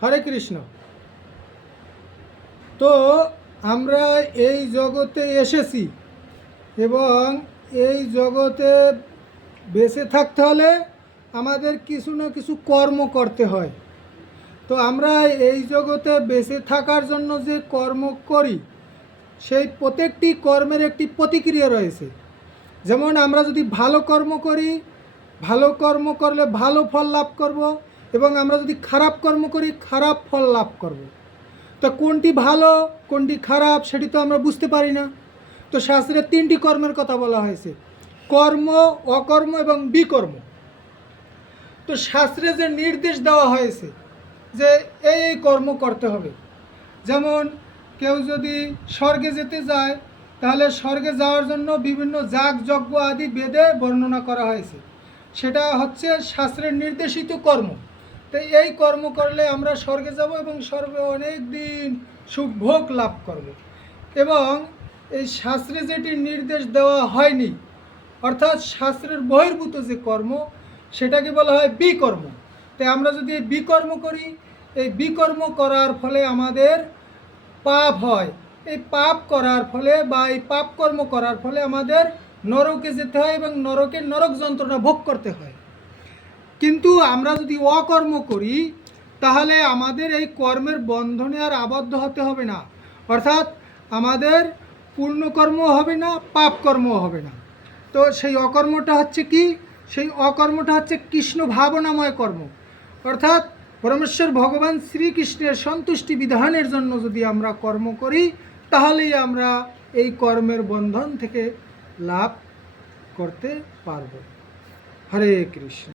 হরে কৃষ্ণ। তো আমরা এই জগতে এসেছি এবং এই জগতে বেঁচে থাকতে হলে আমাদের কিছু না কিছু কর্ম করতে হয়। তো আমরা এই জগতে বেঁচে থাকার জন্য যে কর্ম করি সেই প্রত্যেকটি কর্মের একটি প্রতিক্রিয়া রয়েছে। যেমন আমরা যদি ভালো কর্ম করি, ভালো কর্ম করলে ভালো ফল লাভ করব, এবং আমরা যদি খারাপ কর্ম করি খারাপ ফল লাভ করব। তো কোনটি ভালো কোনটি খারাপ সেটি তো আমরা বুঝতে পারি না। তো শাস্ত্রে 3টি কর্মের কথা বলা হয়েছে: কর্ম, অকর্ম এবং বিকর্ম। তো শাস্ত্রে যে নির্দেশ দেওয়া হয়েছে যে এই কর্ম করতে হবে, যেমন কেউ যদি স্বর্গে যেতে যায় তাহলে স্বর্গে যাওয়ার জন্য বিভিন্ন যাগ যজ্ঞ আদি বেদে বর্ণনা করা হয়েছে, সেটা হচ্ছে শাস্ত্রের নির্দেশিত কর্ম। তো এই কর্ম করলে আমরা স্বর্গে যাব এবং স্বর্গে অনেক দিন সুখ ভোগ লাভ করব। এবং এই শাস্ত্রে যেটি নির্দেশ দেওয়া হয়নি, অর্থাৎ শাস্ত্রের বহির্ভূত যে কর্ম, সেটাকে বলা হয় বিকর্ম। তাই আমরা যদি এই বিকর্ম করি, এই বিকর্ম করার ফলে আমাদের পাপ হয়। এই পাপ করার ফলে বা এই পাপ কর্ম করার ফলে আমাদের নরকে যেতে হয় এবং নরকের নরক যন্ত্রণা ভোগ করতে হয়। কিন্তু আমরা যদি অকর্ম করি তাহলে আমাদের এই কর্মের বন্ধনে আর আবদ্ধ হতে হবে না, অর্থাৎ আমাদের পূর্ণকর্ম হবে না, পাপ কর্মও হবে না। তো সেই অকর্মটা হচ্ছে কি? সেই অকর্মটা হচ্ছে কৃষ্ণ ভাবনাময় কর্ম, অর্থাৎ পরমেশ্বর ভগবান শ্রীকৃষ্ণের সন্তুষ্টি বিধানের জন্য যদি আমরা কর্ম করি তাহলেই আমরা এই কর্মের বন্ধন থেকে লাভ করতে পারব। হরে কৃষ্ণ।